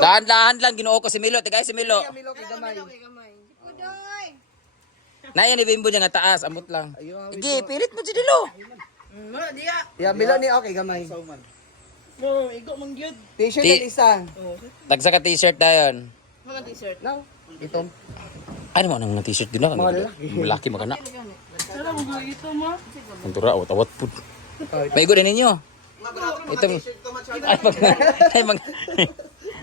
Dahan-dahan lang ginuo ko si Milo, tigay si Milo. Naya ni Bimbo niya nga taas, amot lang. Igi, pilit mo si Dilo. Iya, Milo ni okay gamay. T-shirt Ti- isa. Tagsa ka t-shirt na yun. No. Ito. Ano mo nang t-shirt din na? Mga Lalaki makana. Ang tura, awat-awat po. Paigo din ninyo. Itong... Ay, mag... Ay, mag...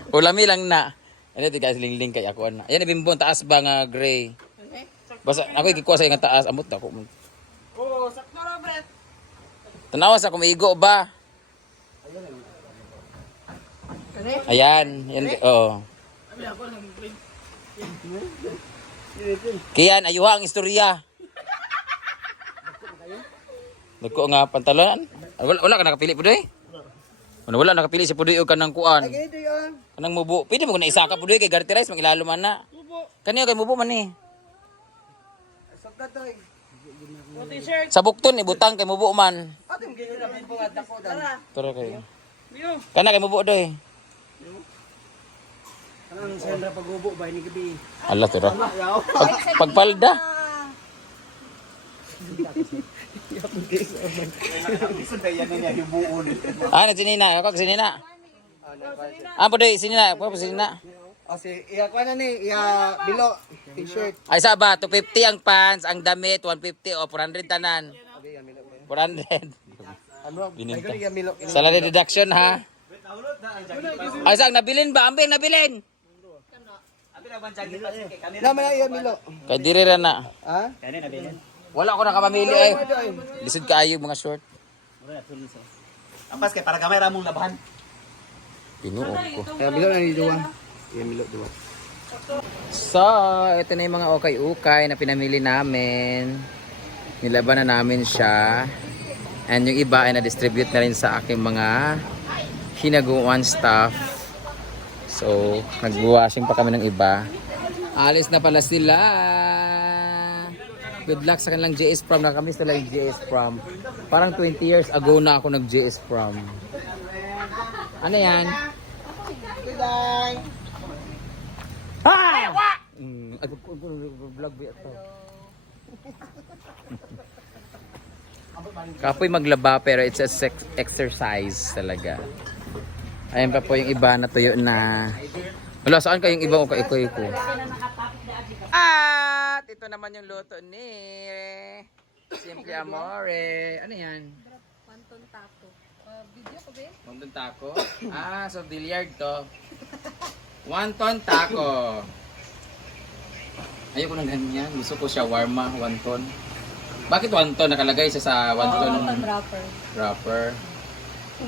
Ulami lang na. Ano ito guys, lingling kay ako. Ano. Ayan, Bimbo, ang taas ba nga gray? Basta ako ikikuha sa yung taas. Amot ako. Tanawas ako, maigo ba? Ayan, yan, oo. Kiyan, ayuha ang istorya. Nagko nga pantalon. Ah, Wala, wala ka nakapili po doy. Wala, wala nakapili si Pudoy o kanang kuan. Ganito yun. Kanang mubo. Pwede mo kung naisaka Pudoy kay Gartirize, mangilalo man na. Kaniyo kay mubo man eh. Eh. Sa bukton, ibutang kay mubo man. Po. Tara kayo. Kana kay mubo doy. Anong sendra pagubo ba ni gabi? Ala tira. Pag, pagpalda. Ah, na sinina. Ako sinina. Ah, Pudoy, sinina. Ako sinina. O si iya ko na ni iya bilo t-shirt. Ay sa ba, 250 ang pants, ang damit 150 o 400 tanan. Okay, iya milo. 400. Ano? Bininta. Salary deduction ha. Ay saan nabilin ba? Ambing nabilin. Naman na iya milo. Kay diri ra na. Ha? Wala ko nakapamili ay. Lisod kaayo mga short. Ampas kay para gamay ramong labahan. Pinuok ko. Iya milo na duwa. Iya milo duwa. So, ito na yung mga ukay-ukay na pinamili namin. Nilaban na namin siya. And yung iba ay na-distribute na rin sa aking mga hinaguan staff. So, nag-washing pa kami ng iba. Alis na pala sila. Good luck sa kanilang JS prom. Nakamiss nila yung JS prom. Parang 20 years ago na ako nag-JS prom. Ano yan? Ah! Mm, ay, vlog ba ito? Kapoy maglaba pero it's a sex exercise talaga. Ayan pa po yung iba na tuyo na. Wala, saan kayong ibang uka-ikoy ko? At ito naman yung luto ni Simple Amore. Ano yan? Panton taco. Video ko ba? Wonton taco? Ah, so billiard to. Wonton taco. Ayoko ng ganyan. Gusto ko shawarma, wonton. Bakit wonton? Nakalagay siya sa wonton wrapper. wrapper.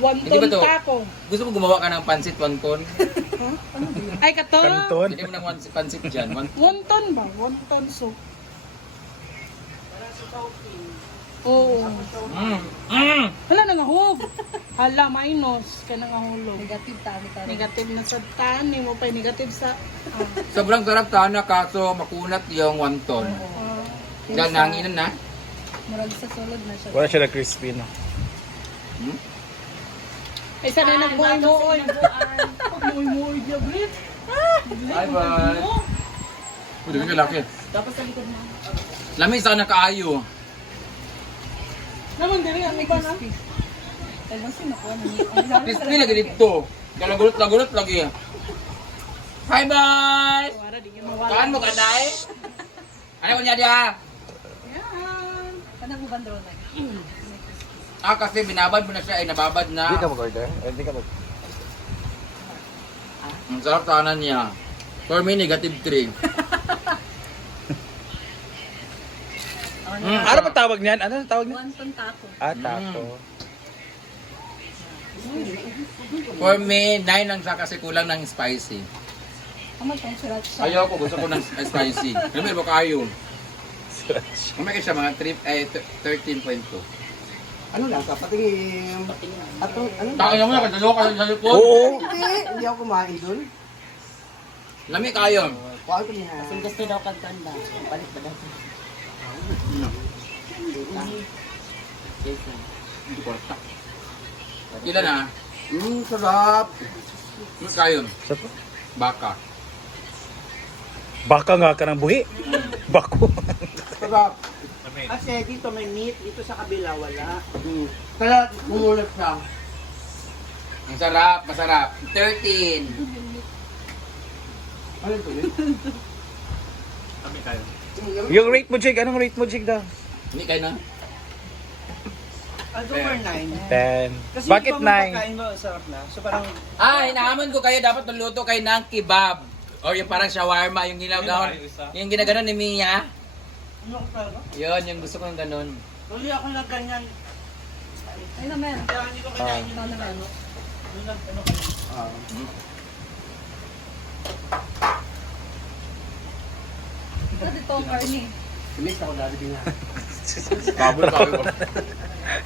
Wonton Hindi ba to? taco. Gusto mo gumawa ka ng pansit wonton? Ay, kato. Hindi mo ng wan- pansit dyan. Won- Wonton ba? Wonton soup. Oo. Mm. Mm. Hala, nangahog. Hala, minus. Kaya nangahulog. Negative tani tani. Negative na sa tani mo pa. Negative sa... Sobrang sarap sana kaso makunat yung wonton. Uh, Dahil nanginan na. Murag sa sulod na siya. Wala siya na crispy no. ay, sana nagbuhay-buhay. Buhay-buhay, Jabrit. Bye bye. Pwede ka laki. Tapos sa likod na. Lamig sana kaayo. Naman, dili ang iba na. Kaya lang sinukuha na niya. Crispy lagi dito. Kaya gulot na gulot lagi. Bye bye. Para di niya mawala. Kaan mo kanay? Ano ko niya dia? Yan. Kanang ubandro na. Ah, kasi binabad mo na siya ay nababad na. mag-order? Hindi ka mag Ang sarap sana niya. For me, negative 3. mm, Ano pa tawag niyan? Ano ang tawag niyan? Wonton taco. Ah, taco. For me, 9 lang siya kasi kulang ng spicy. Siya? Ayoko, gusto ko ng spicy. Kami ba kayo? Kumaki siya mga trip, eh, t- 13.2. Ano lang ka patingin. Ato ano? Tayo naman, kadalo ka sa lipod. Oo. Hindi, hindi ako kumain dun. Lami kayo. Kuha ko niya. gusto daw kaganda. Palit ba daw? Ilan na? Mmm, sarap. Mas kayo. Sa pa? Baka. Baka nga ka ng buhi. Bako. Sarap. Kasi dito may meat, dito sa kabila wala. Mm. Kaya kumulat siya. Ang sarap, masarap. 13. Ano ito? Yung rate mo, Jig. Anong rate mo, Jig daw? Hindi kayo na. I'll go for 9. 10. Kasi Bakit yung pang 9? pagkain mo, sarap na. So parang, Ah, hinahamon ko kayo. Dapat nuluto kayo ng kebab. Or yung parang shawarma, yung ginagawa. Yung ginaganon ni Mia. ano ko talaga? Yun, yung gusto ko yung ganon. Hindi ako lang ganyan. Ay naman. Kaya hindi ko kinain yung Ikaw naman. ano. Yung nag- ano kayo. Ito dito, Carney. Miss ako dati din nga. Babol kayo.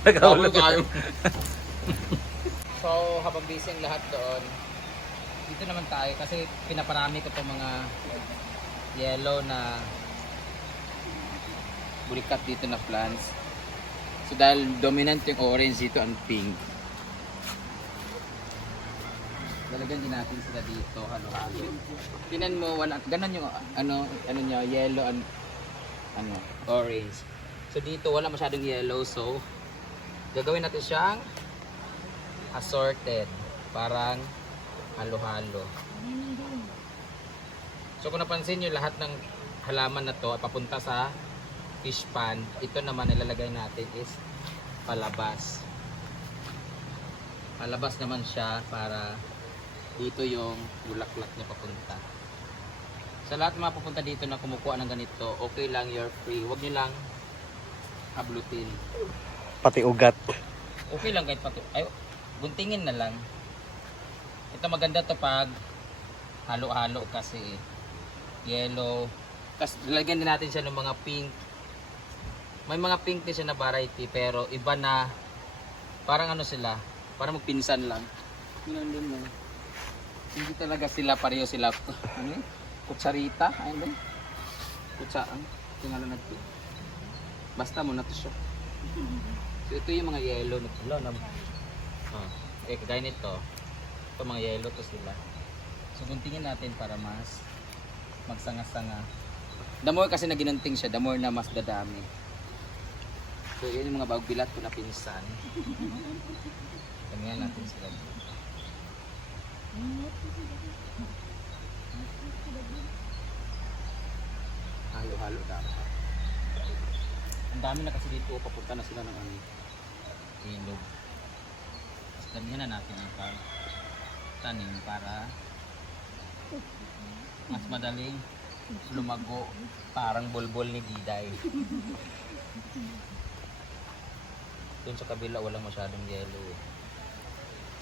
Nagkaulo kayo. so, habang busy ang lahat doon, dito naman tayo kasi pinaparami ko itong mga yellow na bulikat dito na plants. So dahil dominant yung orange dito ang pink. Lalagyan din natin sila dito, halo-halo. Tinan mo, wala, ganun yung ano, ano niya, yellow and ano, orange. So dito wala masyadong yellow so gagawin natin siyang assorted, parang halo-halo. So kung napansin nyo lahat ng halaman na to papunta sa fish pan, ito naman ilalagay natin is palabas. Palabas naman siya para dito yung bulaklak niya papunta. Sa lahat mga pupunta dito na kumukuha ng ganito, okay lang, you're free. Huwag nyo lang hablutin. Pati ugat. Okay lang kahit pati. Ay, guntingin na lang. Ito maganda to pag halo-halo kasi yellow. Tapos lalagyan din natin siya ng mga pink. May mga pink din siya na variety pero iba na parang ano sila, parang magpinsan lang. Hindi talaga sila pareho sila. Ano? Kutsarita? Ayun ba? Kutsaan. Tingnan natin. Basta mo na to siya. So ito yung mga yellow na pula na. Oh, eh kagaya nito. Ito mga yellow to sila. So guntingin natin para mas magsanga-sanga. The more kasi na ginunting siya, the more na mas dadami. So yun yung mga bagong bilat ko na pinsan. Tingnan natin sila. Halo-halo dapat. Ang dami na kasi dito, papunta na sila ng ano, ilog. Tapos damihan na natin ang pag tanim para mas madaling lumago parang bulbul ni Giday. Doon sa kabila walang masyadong yellow. eh.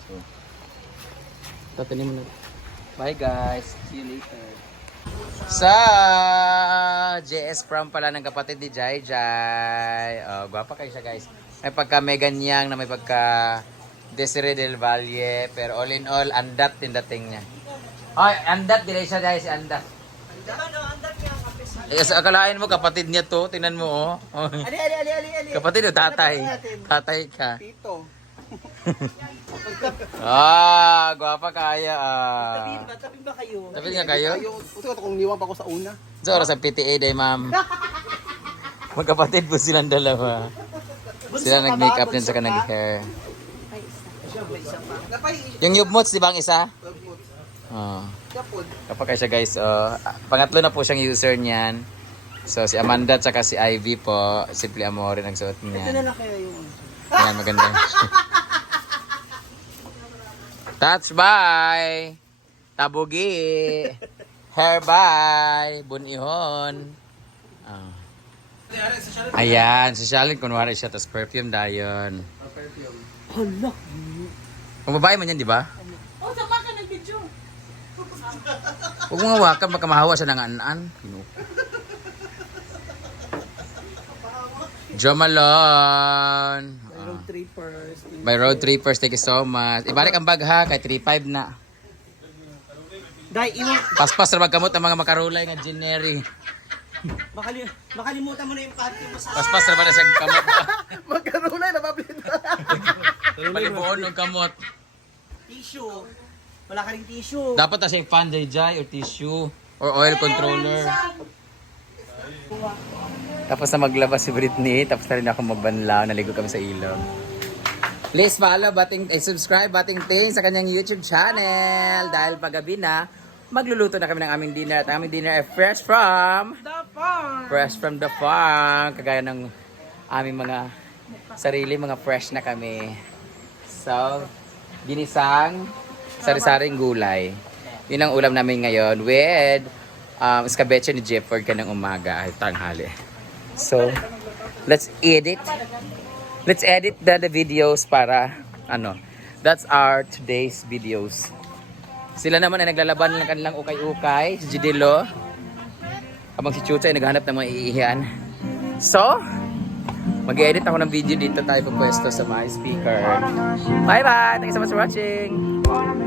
So, tatanim na. Bye guys. See you later. Sa JS Prom pala ng kapatid ni Jai Jai. Oh, gwapa kayo siya guys. May pagka Megan Yang na may pagka Desiree Del Valle. Pero all in all, andat din dating niya. Ay, andat din siya guys, andat. Eh, sa akalain mo kapatid niya to, tingnan mo oh. oh. Ali, ali, ali, ali, ali. Kapatid o tatay? Tatay ka. Tito. Ah, gwapa kaya ah. Tabi ba kayo? Tabi nga kayo? Ko kung niwang pa ko sa una. Sa oras ang PTA day, ma'am. Magkapatid po silang dalawa. Sila nag-make up din sa nag-hair. Napay, Yung yubmots, di ba ang isa? Oh. kapod. Kapag siya guys, oh, pangatlo na po siyang user niyan. So si Amanda at si Ivy po, Simple Amore nagsuot Ito na lang kaya yung... Yan, maganda. Touch by Tabugi. Hair by Bunihon. Ah. Ayan, si Shalin kunwari siya, tapos perfume dayon. Hala. Kung babae man yan, di ba? Oh, sama ka nag-video. Huwag mo hawakan, baka mahawa siya ng an-an. Jomalon. Road trippers. By Road Trippers, thank you so much. Ibalik ang bag ha, kay 3.5 na. Dahil iwan, Paspas na magkamot ang mga makarulay nga January. makali, makalimutan mo na yung panty mo sa... Paspas na ba na siyang kamot? Magkarulay, nabablit. Palibuon ng kamot. Tissue. Wala ka rin tissue. Dapat na siya fan jay jay or tissue or oil controller. Tapos na maglaba si Britney, tapos na rin ako magbanlaw, naligo kami sa ilog. Please follow, bating, eh, subscribe, bating ting sa kanyang YouTube channel. Dahil paggabi na, magluluto na kami ng aming dinner. At aming dinner ay fresh from, The farm. fresh from the farm. Kagaya ng aming mga sarili, mga fresh na kami. So, ginisang sari-saring gulay. Yun ang ulam namin ngayon with um, escabeche ni Jefford kanang umaga at tanghali. So, let's edit. Let's edit the, the videos para ano. That's our today's videos. Sila naman ay naglalaban ng kanilang ukay-ukay. Si Jidilo. Habang si Chucha ay naghanap ng mga iihian. So, mag-edit ako ng video dito tayo pupwesto sa my speaker. Bye-bye! Thank you so much for watching!